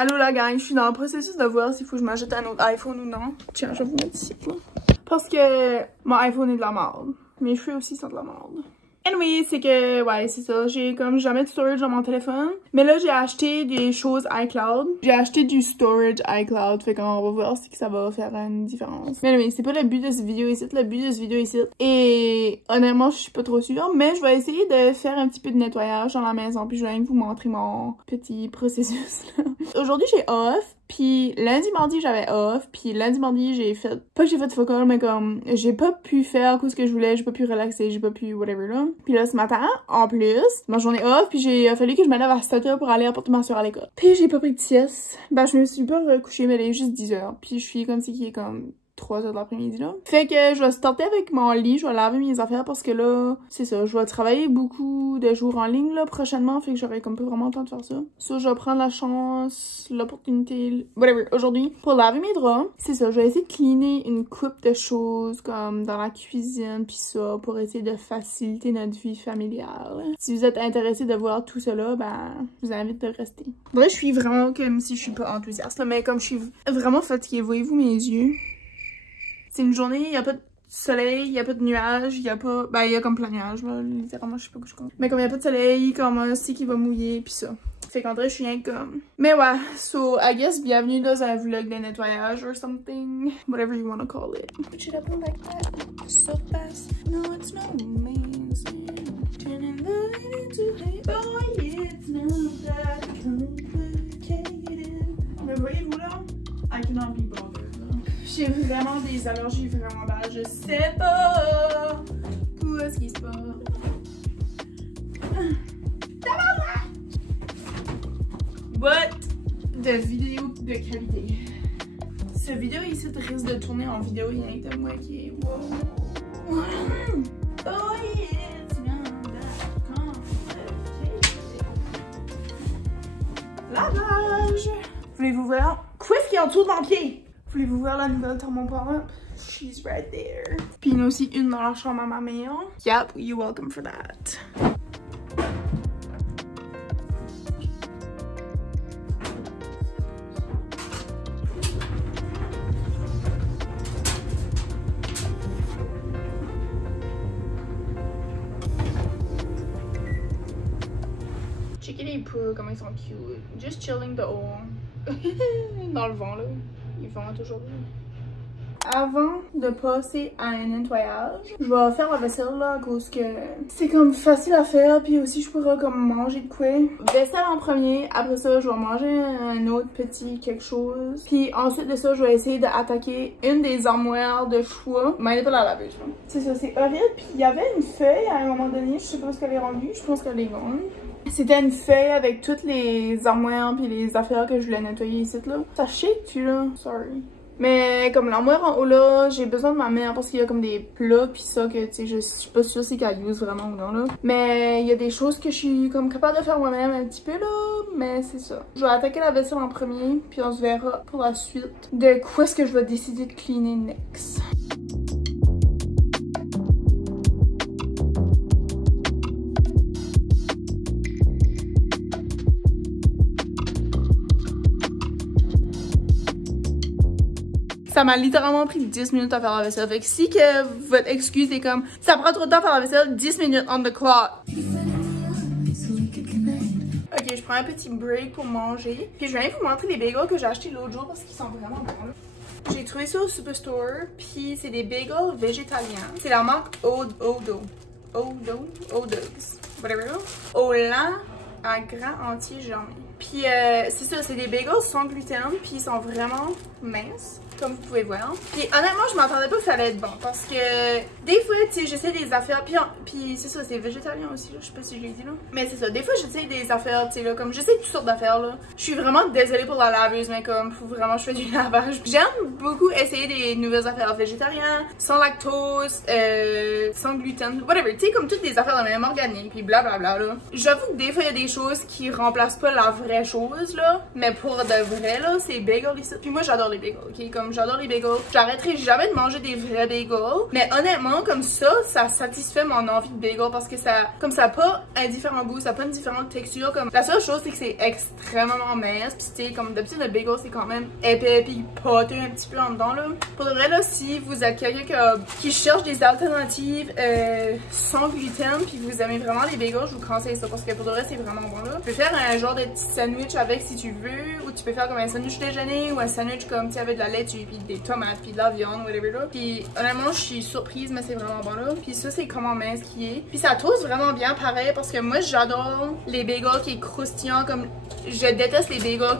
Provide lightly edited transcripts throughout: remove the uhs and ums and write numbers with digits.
Allô la gang, je suis dans le processus de voir s'il faut que je m'achète un autre iPhone ou non. Tiens, je vais vous mettre ici, quoi. Parce que mon iPhone est de la merde. Mes cheveux aussi sont de la merde. Anyway, c'est que, ouais, c'est ça. J'ai comme jamais de storage dans mon téléphone. Mais là, j'ai acheté des choses iCloud. J'ai acheté du storage iCloud. Fait qu'on va voir si ça va faire une différence. Mais anyway, c'est pas le but de cette vidéo ici. Le but de cette vidéo ici. Et honnêtement, je suis pas trop sûre. Mais je vais essayer de faire un petit peu de nettoyage dans la maison. Puis je vais vous montrer mon petit processus, là. Aujourd'hui, j'ai off. Puis lundi, mardi, j'avais off. Puis lundi, mardi, j'ai fait... Pas que j'ai fait focal, mais comme... J'ai pas pu faire tout ce que je voulais. J'ai pas pu relaxer. J'ai pas pu whatever, là. Puis là, ce matin, en plus, ma journée off. Puis j'ai fallu que je me lève à 7h pour aller apporter ma soeur à l'école. Puis j'ai pas pris de sieste. Ben, je me suis pas recouchée, mais il est juste 10h. Puis je suis comme si qui est comme... 3h de l'après-midi là. Fait que je vais starter avec mon lit, je vais laver mes affaires parce que là, c'est ça, je vais travailler beaucoup de jours en ligne là prochainement, fait que j'aurai comme pas vraiment le temps de faire ça. Ça, je vais prendre la chance, l'opportunité, whatever, aujourd'hui, pour laver mes draps. C'est ça, je vais essayer de cleaner une coupe de choses comme dans la cuisine pis ça, pour essayer de faciliter notre vie familiale. Si vous êtes intéressé de voir tout cela, ben, je vous invite de rester. Là, je suis vraiment comme si je suis pas enthousiaste là, mais comme je suis vraiment fatiguée, voyez-vous mes yeux? C'est une journée, il y a pas de soleil, il y a pas de nuages, il y a pas... Ben, il y a comme plein de nuages, là, littéralement, je sais pas quoi je compte. Mais comme il y a pas de soleil, comme c'est qui va mouiller, pis ça. Fait qu'en vrai, je suis rien comme... Mais ouais, so, I guess, bienvenue dans un vlog de nettoyage or something. Whatever you wanna call it. Put it up like that, so fast. No, it's no means. Turning the light into hate. Oh, yeah, it's not that complicated. Mais voyez-vous là? I cannot be bothered. J'ai vraiment des allergies vraiment bad. Je sais pas où est-ce qu'il se passe. But de vidéo de qualité. Cette vidéo ici risque de tourner en vidéo rien que de moi qui est wow. Oh yeah, it's not that complicated. Lavage. Voulez-vous voir? Qu'est-ce qu'il y a en dessous de mon pied? Voulez-vous voir la nouvelle thermopompe? She's right there. Puis il y en a aussi une dans la chambre à ma mère. Yep, you're welcome for that. Checker les poules, comment ils sont cute. Just chilling dehors. Dans le vent, là. Ils vont aujourd'hui. Avant de passer à un nettoyage, je vais faire la vaisselle là à cause que c'est comme facile à faire, puis aussi je pourrais comme manger de quoi. Vaisselle en premier, après ça je vais manger un autre petit quelque chose. Puis ensuite de ça je vais essayer d'attaquer une des armoires de choix. Mais elle est pas la laveuse là. C'est ça, c'est horrible. Puis il y avait une feuille à un moment donné, je sais pas ce qu'elle est rendue, je pense qu'elle est grande. C'était une feuille avec toutes les armoires puis les affaires que je voulais nettoyer ici là. Ça shake-tu là? Sorry. Mais comme l'armoire en haut là, j'ai besoin de ma mère parce qu'il y a comme des plats pis ça que tu sais, je suis pas sûre si qu'elle use vraiment ou non là. Mais il y a des choses que je suis comme capable de faire moi-même un petit peu là, mais c'est ça. Je vais attaquer la vaisselle en premier puis on se verra pour la suite de quoi est-ce que je vais décider de cleaner next. Ça m'a littéralement pris 10 minutes à faire la vaisselle. Fait que si que votre excuse est comme ça prend trop de temps à faire la vaisselle, 10 minutes on the clock. Ok, je prends un petit break pour manger. Puis je viens vous montrer les bagels que j'ai achetés l'autre jour parce qu'ils sont vraiment bons. J'ai trouvé ça au Superstore. Puis c'est des bagels végétaliens. C'est la marque Odogs. Whatever. Au lent à grains entiers germés. Puis c'est ça, c'est des bagels sans gluten. Puis ils sont vraiment minces, comme vous pouvez voir. Puis honnêtement, je m'attendais pas que ça allait être bon. Parce que des fois, tu sais, j'essaie des affaires. Puis c'est ça, c'est végétalien aussi, là. Je sais pas si je l'ai dit, là. Mais c'est ça, des fois, j'essaie des affaires, tu sais, là. Comme j'essaie toutes sortes d'affaires, là. Je suis vraiment désolée pour la laveuse, mais comme, faut vraiment que je fais du lavage. J'aime beaucoup essayer des nouvelles affaires végétariennes, sans lactose, sans gluten, whatever. Tu sais, comme toutes des affaires de même organique, puis blablabla, là. J'avoue que des fois, il y a des choses qui remplacent pas la vraie chose, là. Mais pour de vrai, là, c'est bagel ici. Puis moi, j'adore les bagels, ok? Comme comme j'adore les bagels. J'arrêterai jamais de manger des vrais bagels. Mais honnêtement, comme ça satisfait mon envie de bagel parce que comme ça n'a pas un différent goût, ça n'a pas une différente texture. Comme la seule chose, c'est que c'est extrêmement mince. Puis tu sais, comme d'habitude, le bagel, c'est quand même épais puis pâteux un petit peu en dedans, là. Pour de vrai, là, si vous êtes quelqu'un qui cherche des alternatives sans gluten puis vous aimez vraiment les bagels, je vous conseille ça parce que pour de vrai, c'est vraiment bon, là. Tu peux faire un genre de petit sandwich avec si tu veux, ou tu peux faire comme un sandwich déjeuner ou un sandwich comme tu sais avec de la laitue puis des tomates puis de la viande, whatever, là. Puis honnêtement, je suis surprise, mais c'est vraiment bon, là. Puis ça, c'est comment mince qui est. Puis ça toast vraiment bien pareil parce que moi, j'adore les bagels qui est croustillant, comme je déteste les bagels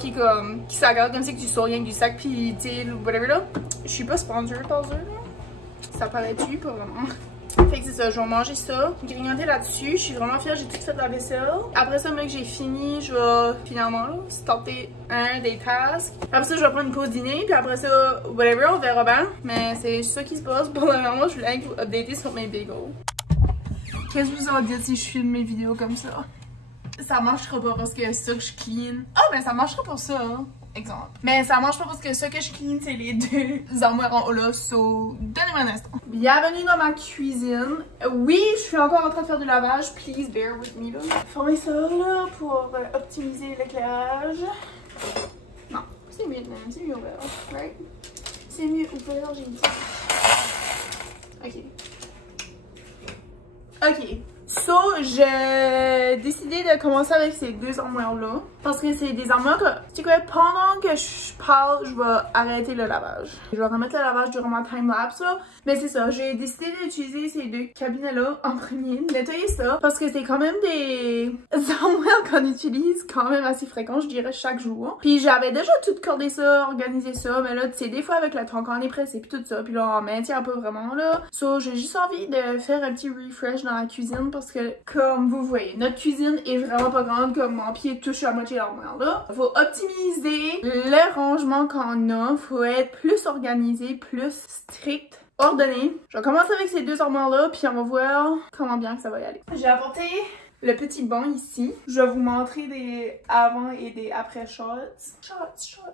qui s'agarrent comme si tu sors rien du sac puis tu sais, whatever, là. Je suis pas sponsor par eux, là. Ça paraît-tu, pas vraiment. Fait que c'est ça, je vais manger ça, grignoter là-dessus. Je suis vraiment fière, j'ai tout fait la vaisselle. Après ça, mec, j'ai fini, je vais finalement là, starter un des tasks. Après ça, je vais prendre une pause dîner, puis après ça, whatever, on verra bien. Mais c'est ça qui se passe. Pour le moment, je voulais vous updater sur mes bagels. Qu'est-ce que vous en dites si je filme mes vidéos comme ça? Ça marchera pas parce que c'est ça que je clean. Ah, ben ça marchera pour ça, hein. Exemple. Mais ça marche pas parce que ce que je clean, c'est les deux armoires en haut là. So, donnez-moi un instant. Bienvenue dans ma cuisine. Oui, je suis encore en train de faire du lavage. Please bear with me là. Fermez ça là pour optimiser l'éclairage. Non, c'est mieux de même. C'est mieux ouvert. Right? C'est mieux ouvert, j'ai dit. Ok. Ok. So, j'ai décidé de commencer avec ces deux armoires-là. Parce que c'est des armoires que, tu sais quoi, pendant que je parle, je vais arrêter le lavage. Je vais remettre le lavage durant ma time-lapse, là. Mais c'est ça, j'ai décidé d'utiliser ces deux cabinets-là en premier, nettoyer ça. Parce que c'est quand même des armoires qu'on utilise quand même assez fréquent, je dirais, chaque jour. Puis j'avais déjà tout cordé ça, organisé ça. Mais là, tu sais, des fois avec le temps quand on est pressé, puis tout ça. Puis là, on maintient pas vraiment, là. So, j'ai juste envie de faire un petit refresh dans la cuisine. Parce que, comme vous voyez, notre cuisine est vraiment pas grande, comme mon pied touche à moitié l'armoire là. Faut optimiser le rangement qu'on a, faut être plus organisé, plus strict, ordonné. Je vais commencer avec ces deux armoires là, puis on va voir comment bien que ça va y aller. J'ai apporté le petit banc ici. Je vais vous montrer des avant et des après shots. Shots.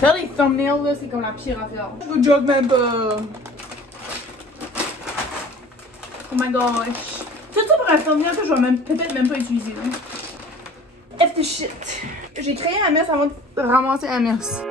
Faire des thumbnails là, c'est comme la pire affaire. Je vous joke même pas. Oh my gosh. Tout ça pour un thumbnail que je vais peut-être même pas utiliser. F the shit. J'ai créé un mess avant de ramasser un mess.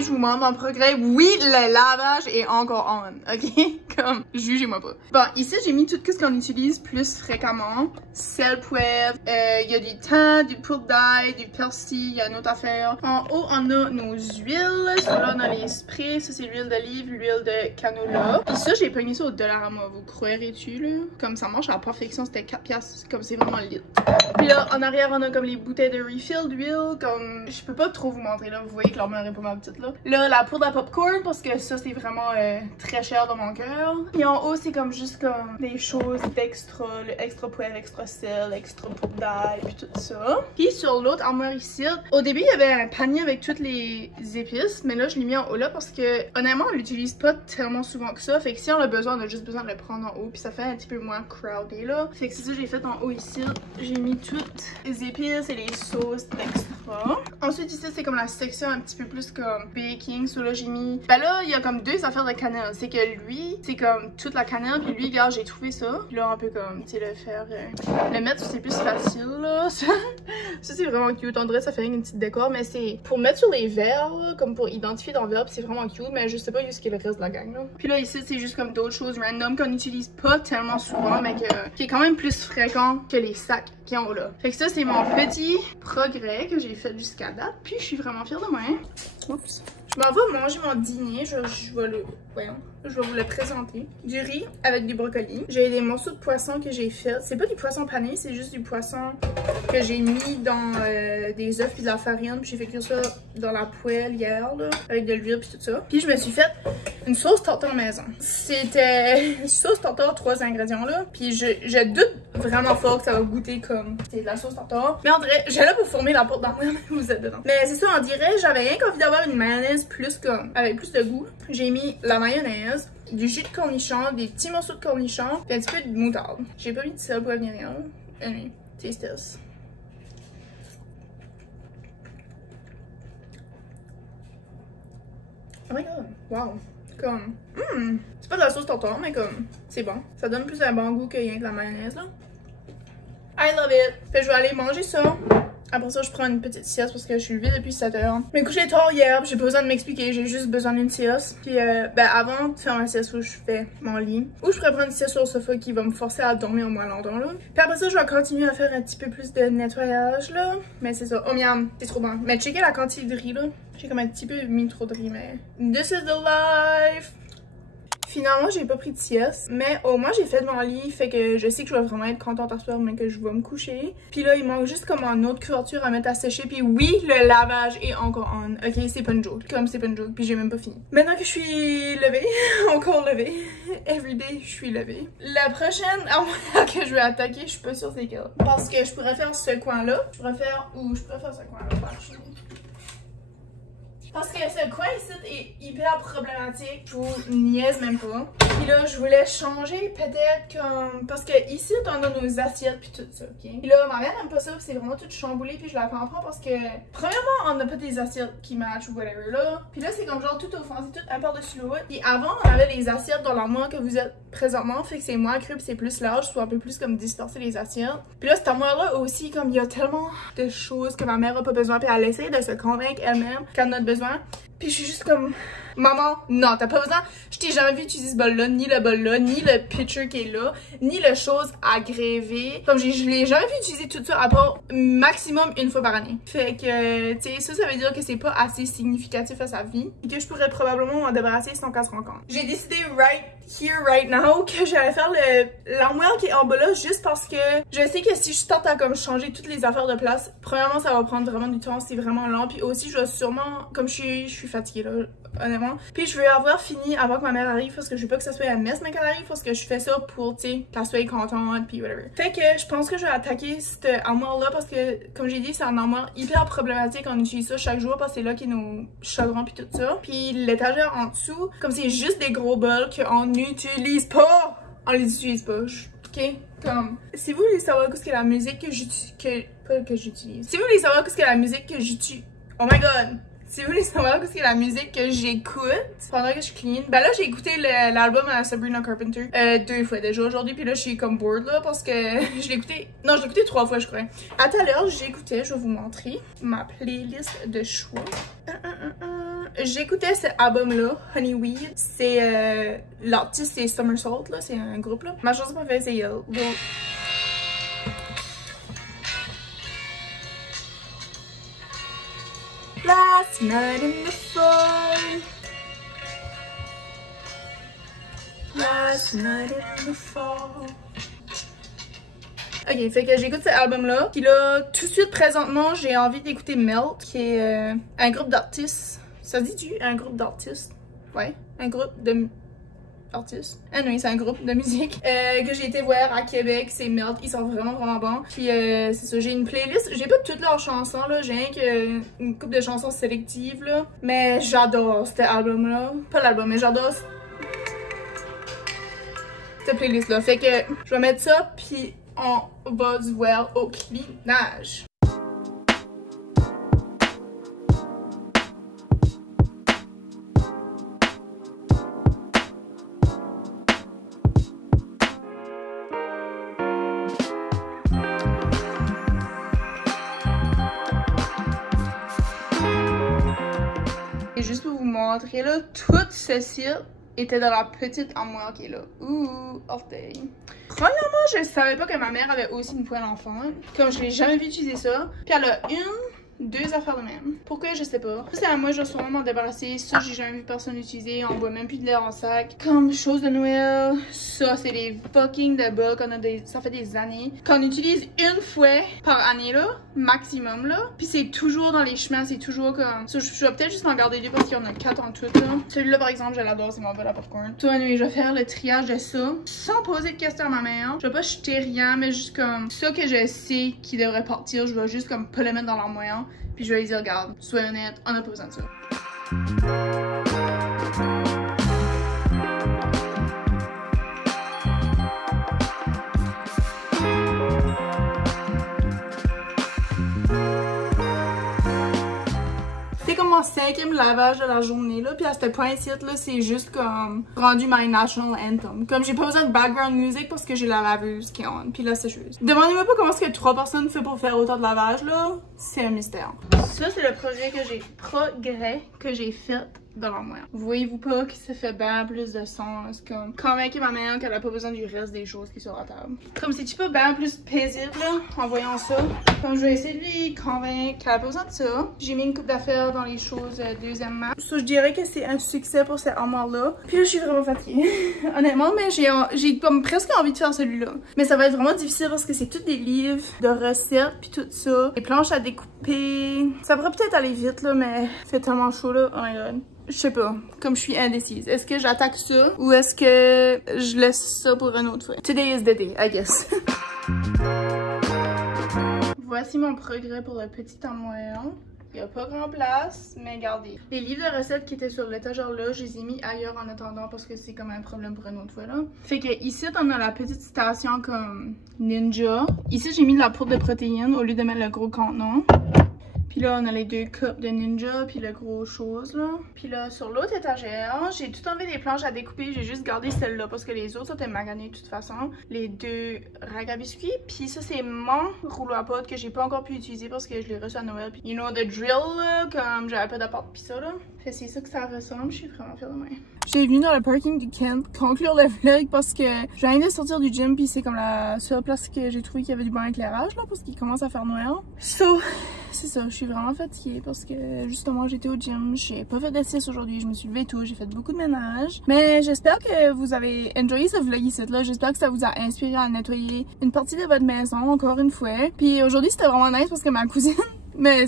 Je vous montre mon progrès. Oui, le lavage est encore on, ok? Comme, jugez-moi pas. Bon, ici, j'ai mis tout ce qu'on utilise plus fréquemment. Sel, poivre, il y a du thym, du poudre d'ail, du persil, il y a une autre affaire. En haut, on a nos huiles. Là, on a les sprays. Ça, c'est l'huile d'olive, l'huile de canola. Puis ça, j'ai pogné ça au dollar à moi. Vous croirez-tu, là? Comme ça marche à la perfection, c'était 4$. Comme c'est vraiment lit. Puis là, en arrière, on a comme les bouteilles de refill d'huile. Comme, je peux pas trop vous montrer, là. Vous voyez que l'armoire est pas mal petite, là. Là, la poudre à popcorn, parce que ça, c'est vraiment très cher dans mon cœur. Puis en haut, c'est comme juste comme des choses d'extra, le extra poivre, extra sel, extra poudre d'ail, puis tout ça. Puis sur l'autre armoire ici, au début, il y avait un panier avec toutes les épices, mais là, je l'ai mis en haut là parce que, honnêtement, on l'utilise pas tellement souvent que ça. Fait que si on a besoin, on a juste besoin de le prendre en haut, puis ça fait un petit peu moins crowded, là. Fait que c'est ça que j'ai fait en haut ici. J'ai mis toutes les épices et les sauces extra. Ensuite, ici, c'est comme la section un petit peu plus comme baking. So là, j'ai mis... Ben là, il y a comme deux affaires de cannelle. C'est que lui, c'est comme toute la cannelle, puis lui, regarde, j'ai trouvé ça. Puis là, on peut comme, tu sais, le faire... le mettre, c'est plus facile, là. Ça, c'est vraiment cute. On dirait que ça fait une petite décor, mais c'est pour mettre sur les verres, là, comme pour identifier dans le verre, puis c'est vraiment cute, mais je sais pas jusqu'à le reste de la gang, là. Puis là, ici, c'est juste comme d'autres choses random qu'on n'utilise pas tellement souvent, mais qui est quand même plus fréquent que les sacs qui ont là. Fait que ça, c'est mon petit progrès que j'ai fait jusqu'à date, puis je suis vraiment fière de moi. Oups. Je m'en vais manger mon dîner. Je vais vous le présenter. Du riz avec du brocoli. J'ai des morceaux de poisson que j'ai fait. C'est pas du poisson pané, c'est juste du poisson que j'ai mis dans des œufs puis de la farine. Puis j'ai fait cuire ça dans la poêle hier, là, avec de l'huile puis tout ça. Puis je me suis fait une sauce tartare maison. C'était une sauce tartare, 3 ingrédients là. Puis je doute vraiment fort que ça va goûter comme c'est de la sauce tartare. Mais on dirait, j'ai là pour former la porte dans moi, vous êtes dedans. Mais c'est ça, on dirait, j'avais rien qu'envie d'avoir une mayonnaise plus comme, avec plus de goût. J'ai mis la mayonnaise, du jus de cornichon, des petits morceaux de cornichon, puis un petit peu de moutarde. J'ai pas mis de sel pour venir rien. Anyway, taste this. Oh my god, wow. Comme, c'est pas de la sauce tartare, mais comme, c'est bon. Ça donne plus un bon goût que rien que la mayonnaise, là. I love it. Fait que je vais aller manger ça. Après ça, je prends une petite sieste parce que je suis levée depuis 7 heures. Je me suis couchée tard hier, j'ai pas besoin de m'expliquer, j'ai juste besoin d'une sieste. Puis, avant de faire ma sieste où je fais mon lit, ou je pourrais prendre une sieste sur le sofa qui va me forcer à dormir moins longtemps, là. Puis après ça, je vais continuer à faire un petit peu plus de nettoyage, là. Mais c'est ça. Oh miam, c'est trop bon. Mais checkez la quantité de riz, là. J'ai comme un petit peu mis trop de riz, mais this is the life! Finalement, j'ai pas pris de sieste, mais au moins j'ai fait mon lit, fait que je sais que je vais vraiment être contente à soir, mais que je vais me coucher. Puis là, il manque juste comme une autre couverture à mettre à sécher, puis oui, le lavage est encore on. Ok, c'est pas une joke, comme c'est pas une joke, puis j'ai même pas fini. Maintenant que je suis levée, encore levée, everyday, je suis levée. La prochaine armoire que je vais attaquer, je suis pas sûre c'est quelle. Parce que je pourrais faire ce coin-là, je pourrais faire ce coin-là, parce que ce coin ici est hyper problématique, je vous niaise même pas. Puis là, je voulais changer peut-être comme... Parce que ici, on a nos assiettes puis tout ça, ok? Puis là, ma mère n'aime pas ça, c'est vraiment tout chamboulé, puis je la comprends parce que... Premièrement, on n'a pas des assiettes qui matchent ou whatever, là. Puis là, c'est comme genre tout au fond, c'est tout un par-dessus l'autre. Puis avant, on avait des assiettes dans l'armoire que vous êtes présentement, fait que c'est moins cru, puis c'est plus large, soit un peu plus comme distorser les assiettes. Puis là, cette armoire-là aussi, comme il y a tellement de choses que ma mère a pas besoin, puis elle essaie de se convaincre elle-même qu'elle en a besoin. Puis je suis juste comme, maman, non, t'as pas besoin. Je t'ai jamais vu utiliser ce bol-là, ni le bol-là, ni le pitcher qui est là, ni le chose à gréver. Comme je l'ai jamais vu utiliser tout ça à part maximum une fois par année. Fait que, tu sais, ça veut dire que c'est pas assez significatif à sa vie et que je pourrais probablement m'en débarrasser sans qu'elle se rende compte. J'ai décidé right here, right now, que j'allais faire l'armoire qui est en bas là juste parce que je sais que si je tente à comme changer toutes les affaires de place, premièrement, ça va prendre vraiment du temps, c'est vraiment lent. Puis aussi, je vais sûrement, comme je suis fatiguée là, honnêtement. Puis je veux avoir fini avant que ma mère arrive parce que je veux pas que ça soit un mess mais qu'elle arrive parce que je fais ça pour, tu sais, qu'elle soit contente puis whatever. Fait que je pense que je vais attaquer cette armoire là parce que, comme j'ai dit, c'est une armoire hyper problématique. On utilise ça chaque jour parce que c'est là qu'il y a nos chaudrons puis tout ça. Puis l'étagère en dessous, comme c'est juste des gros bols qu'on n'utilise pas, on les utilise pas, ok? Comme, si vous voulez savoir qu'est-ce que la musique que j'utilise, si vous voulez savoir qu'est-ce que la musique que j'utilise, oh my god! Si vous voulez savoir qu'est-ce que la musique que j'écoute pendant que je clean, ben là j'ai écouté l'album à Sabrina Carpenter 2 fois déjà aujourd'hui, puis là je suis comme bored là parce que je l'ai écouté, non je l'ai écouté 3 fois je crois. À tout à l'heure j'écoutais, je vais vous montrer ma playlist de choix. J'écoutais cet album là, Honeyweed, c'est l'artiste c'est Somersault là, c'est un groupe là. Ma chanson préférée c'est Yellow. Last night in the fall. Last night in the fall. Ok, fait que j'écoute cet album-là. Puis là, tout de suite, présentement, j'ai envie d'écouter Melt, qui est un groupe d'artistes. Ça se dit-tu? Un groupe d'artistes? Ouais, un groupe de... artiste. Anyway, c'est un groupe de musique que j'ai été voir à Québec, c'est Melt, ils sont vraiment bons. Puis c'est ça, j'ai une playlist, j'ai pas toutes leurs chansons là, j'ai rien qu'une couple de chansons sélectives là, mais j'adore cet album là, pas l'album, mais j'adore cette playlist là, fait que je vais mettre ça puis on va se voir au clinage. Juste pour vous montrer là, tout ceci était dans la petite armoire qui est là. Ouh, orteil. Premièrement, je savais pas que ma mère avait aussi une poêle enfant. Comme je l'ai jamais vu utiliser ça. Puis elle a une, 2 affaires de même. Pourquoi, je sais pas. Ça, c'est à moi, je dois sûrement m'en débarrasser. Ça, j'ai jamais vu personne l'utiliser. On boit même plus de lait en sac. Comme chose de Noël, ça, c'est des fucking débat qu'on a ça fait des années. Qu'on utilise une fois par année, là, maximum, là. Puis c'est toujours dans les chemins, c'est toujours comme... Ça, je vais peut-être juste en garder 2 parce qu'il y en a 4 en tout, là. Celui-là, par exemple, je l'adore, c'est mon bol à popcorn. Toi, anyway, je vais faire le triage de ça sans poser de questions à ma mère. Je vais pas jeter rien, mais juste comme ça que je sais qui devrait partir, je vais juste comme pas le mettre dans l'armoire. Puis je vais lui dire, regarde, sois honnête, on a pas besoin de ça. C'est comme mon 5e lavage de la journée, là. Puis à ce point-ci, là, c'est juste comme rendu my national anthem. Comme j'ai pas besoin de background music parce que j'ai la laveuse qui est on, puis la sécheuse. Demandez-moi pas comment est-ce que 3 personnes font pour faire autant de lavage, là. C'est un mystère. Ça, c'est le progrès que j'ai fait dans l'armoire. Voyez-vous pas que ça fait bien plus de son? C'est comme convaincre ma mère qu'elle a pas besoin du reste des choses qui sont sur la table. Comme c'est-tu pas bien plus paisible, là, en voyant ça? Comme je vais essayer de lui convaincre qu'elle a pas besoin de ça. J'ai mis une coupe d'affaires dans les choses deuxièmement. Ça, je dirais que c'est un succès pour cette armoire-là. Puis là, je suis vraiment fatiguée. Honnêtement, mais j'ai comme presque envie de faire celui-là. Mais ça va être vraiment difficile parce que c'est tous des livres de recettes puis tout ça. Les planches à découper. Ça pourrait peut-être aller vite, là, mais c'est tellement chaud, là. Oh my god. Je sais pas, comme je suis indécise. Est-ce que j'attaque ça ou est-ce que je laisse ça pour un autre fois? Today is the day, I guess. Voici mon progrès pour le petit armoire. Il n'y a pas grand place, mais regardez. Les livres de recettes qui étaient sur l'étagère là, je les ai mis ailleurs en attendant parce que c'est comme un problème pour une autre fois là. Fait que ici, on a la petite station comme Ninja. Ici, j'ai mis de la poudre de protéines au lieu de mettre le gros contenant. Puis là, on a les 2 cups de Ninja, puis le gros chose, là. Puis là, sur l'autre étagère, j'ai tout enlevé les planches à découper. J'ai juste gardé celle-là parce que les autres, étaient maganées de toute façon. Les 2 rags à biscuits. Puis ça, c'est mon rouleau à pâte que j'ai pas encore pu utiliser parce que je l'ai reçu à Noël. Puis, you know, the drill, là, comme j'avais pas d'appart pis ça, là. Fait c'est ça que ça ressemble. Je suis vraiment fière de moi. J'ai venu dans le parking du Kent conclure le vlog parce que je viens de sortir du gym puis c'est comme la seule place que j'ai trouvé qu'il y avait du bon éclairage, là, parce qu'il commence à faire noir. So, c'est ça, je suis vraiment fatiguée parce que justement j'étais au gym, j'ai pas fait d'exercice aujourd'hui, je me suis levée tôt, j'ai fait beaucoup de ménage. Mais j'espère que vous avez enjoyé ce vlog ici là, j'espère que ça vous a inspiré à nettoyer une partie de votre maison encore une fois. Puis aujourd'hui c'était vraiment nice parce que ma cousine me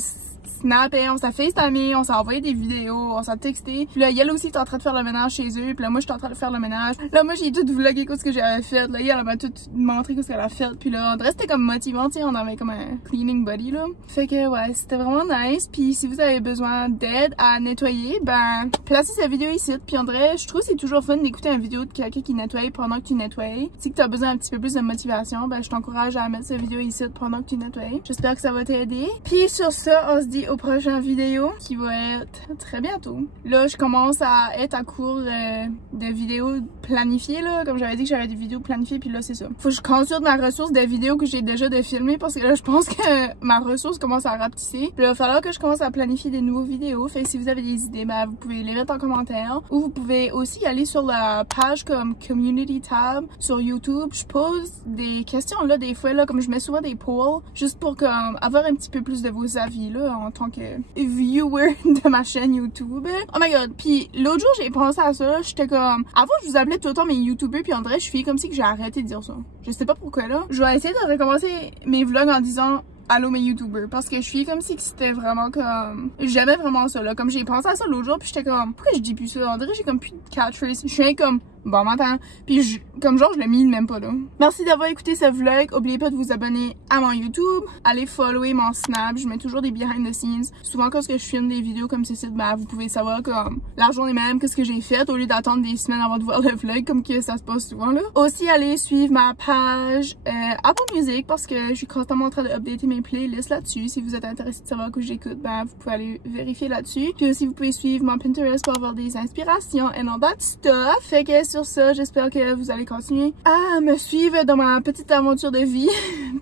snappé, on s'est FaceTimé, on s'est envoyé des vidéos, on s'est texté. Puis là, elle aussi était en train de faire le ménage chez eux. Puis là, moi, j'étais en train de faire le ménage. Là, moi, j'ai tout vlogué ce que j'avais fait. Là, elle m'a tout montré ce qu'elle a fait. Puis là, André, c'était comme motivant, tu sais, on avait comme un cleaning buddy, là. Fait que, ouais, c'était vraiment nice. Puis si vous avez besoin d'aide à nettoyer, ben, placez cette vidéo ici. Puis André, je trouve que c'est toujours fun d'écouter une vidéo de quelqu'un qui nettoie pendant que tu nettoies. Si tu as besoin un petit peu plus de motivation, ben, je t'encourage à mettre cette vidéo ici pendant que tu nettoies. J'espère que ça va t'aider. Puis sur ça, on se dit au prochain vidéo qui va être très bientôt. Là, je commence à être à court de vidéos planifiées, là. Comme j'avais dit que j'avais des vidéos planifiées, puis là, c'est ça. Faut que je consulte ma ressource de vidéos que j'ai déjà de filmer parce que là, je pense que ma ressource commence à rapetisser. Puis là, il va falloir que je commence à planifier des nouveaux vidéos. Fait que si vous avez des idées, ben, vous pouvez les mettre en commentaire. Ou vous pouvez aussi aller sur la page comme Community Tab sur YouTube. Je pose des questions là, des fois, là, comme je mets souvent des polls, juste pour comme avoir un petit peu plus de vos avis, là, en tant que viewer de ma chaîne YouTube. Oh my god. Puis l'autre jour, j'ai pensé à ça, j'étais comme... Avant, je vous appelais tout le temps mes YouTubers, puis en vrai, je suis comme si que j'ai arrêté de dire ça. Je sais pas pourquoi, là. Je vais essayer de recommencer mes vlogs en disant... Allô mes youtubers, parce que je suis comme si que c'était vraiment comme... J'aimais vraiment ça, là. Comme j'ai pensé à ça l'autre jour, puis j'étais comme... Pourquoi je dis plus ça? On dirait que j'ai comme plus de catchphrase. Je suis comme... Bon matin. Puis comme genre, je le mine même pas, là. Merci d'avoir écouté ce vlog. Oubliez pas de vous abonner à mon YouTube. Allez follower mon Snap. Je mets toujours des behind the scenes. Souvent, quand je filme des vidéos comme ceci, ben, vous pouvez savoir comme la journée même qu'est-ce que j'ai fait au lieu d'attendre des semaines avant de voir le vlog comme que ça se passe souvent, là. Aussi, allez suivre ma page Apple Music parce que je suis constamment en train d'updater mes playlists là-dessus. Si vous êtes intéressé de savoir que j'écoute, ben, vous pouvez aller vérifier là-dessus. Puis aussi, vous pouvez suivre mon Pinterest pour avoir des inspirations and all that stuff. Fait que sur ça, j'espère que vous allez continuer à me suivre dans ma petite aventure de vie.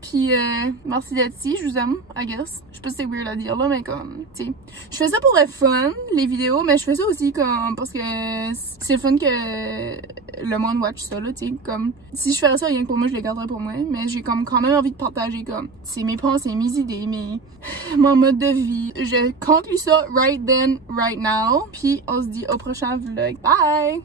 Puis merci d'être ici, je vous aime, I guess. Je sais pas si c'est weird à dire là, mais comme, tu sais. Je fais ça pour le fun, les vidéos, mais je fais ça aussi comme parce que c'est le fun que le monde watch ça là, tu sais. Comme, si je ferais ça rien que pour moi, je les garderais pour moi. Mais j'ai comme quand même envie de partager comme, c'est mes pensées, mes idées, mon mode de vie. Je conclue ça right then, right now. Puis on se dit au prochain vlog. Bye!